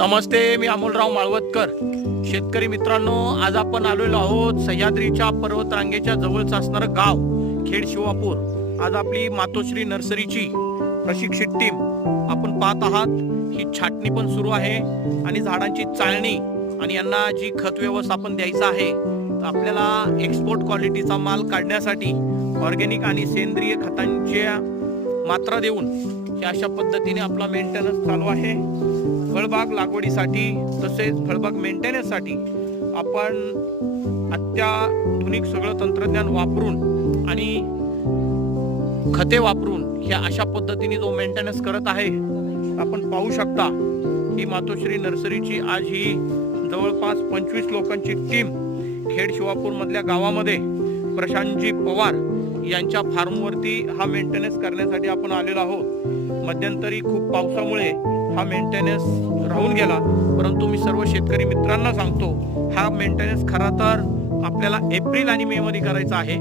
नमस्ते, मी अमोलराव माळवतकर. शेतकरी मित्रांनो, आज आपण आलेलो आहोत सह्याद्रीच्या पर्वतरांगेच्या जवळच असणारं गाव खेड शिवापूर. आज आपली मातोश्री नर्सरीची प्रशिक्षित टीम आपण पाहत आहात. ही छाटणी पण सुरू आहे आणि झाडांची चाळणी आणि यांना जी खत व्यवस्थापन द्यायचं आहे, तर आपल्याला एक्सपोर्ट क्वालिटीचा माल काढण्यासाठी ऑर्गॅनिक आणि सेंद्रिय खतांच्या मात्रा देऊन हे अशा पद्धतीने आपला मेंटेनन्स चालू आहे. फळबाग लागवडीसाठी तसेच फळबाग मेंटेनन्ससाठी आपण अत्याधुनिक सगळं तंत्रज्ञान वापरून आणि खते वापरून ह्या अशा पद्धतीने जो मेंटेनन्स करत आहे. आपण पाहू शकता ही मातोश्री नर्सरीची आज ही जवळपास 25 लोकांची टीम खेड शिवापूर मधल्या गावामध्ये प्रशांतजी पवार यांच्या फार्मवरती हा मेंटेनन्स करण्यासाठी आपण आलेलो आहोत. मध्यंतरी खूप पावसामुळे हा मेंटेनन्स राहून गेला, परंतु मी सर्व शेतकरी मित्रांना सांगतो, हा मेंटेनन्स खरा तर आपल्याला एप्रिल आणि मे मध्ये करायचा आहे.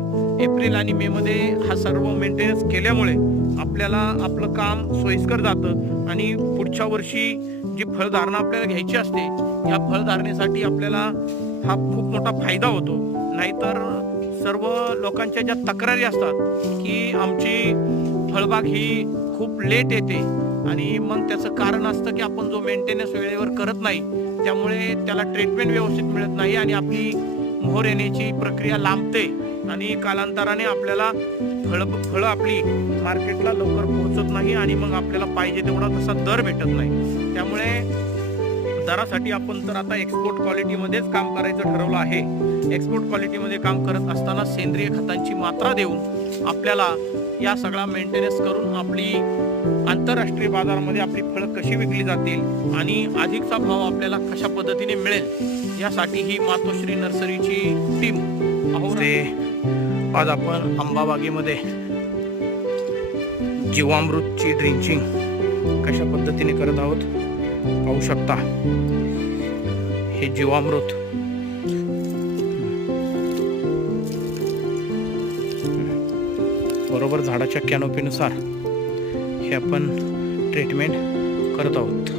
एप्रिल आणि मे मध्ये हा सर्व मेंटेनन्स केल्यामुळे आपल्याला आपलं काम सोयीस्कर जातं आणि पुढच्या वर्षी जी फळधारणा आपल्याला घ्यायची असते, या फळधारणेसाठी आपल्याला हा खूप मोठा फायदा होतो. नाहीतर सर्व लोकांच्या ज्या तक्रारी असतात की आमची फळबाग ही खूप लेट येते आणि मग त्याचं कारण असतं की आपण जो मेंटेनन्स वेळेवर करत नाही, त्यामुळे त्याला ट्रीटमेंट व्यवस्थित मिळत नाही आणि आपली मोहर येण्याची प्रक्रिया लांबते आणि कालांतराने आपल्याला फळं आपली मार्केटला लवकर पोहोचत नाही आणि मग आपल्याला पाहिजे तेवढा तसा दर भेटत नाही. त्यामुळे दरासाठी आपण तर आता एक्सपोर्ट क्वालिटीमध्येच काम करायचं ठरवलं आहे. एक्सपोर्ट क्वालिटीमध्ये काम करत असताना सेंद्रिय खतांची मात्रा देऊन आपल्याला या सगळा मेंटेनन्स करून आपली आंतरराष्ट्रीय बाजारामध्ये आपली फळं कशी विकली जातील आणि अधिकचा भाव आपल्याला कशा पद्धतीने मिळेल, यासाठी ही मातोश्री नर्सरीची टीम आहोत. आज आपण आंबाबागेमध्ये जीवामृतची ड्रिंचिंग कशा पद्धतीने करत आहोत पाहू शकता. हे जीवामृत बरोबर झाडाच्या कॅनोपीनुसार हे आपण ट्रीटमेंट करत आहोत.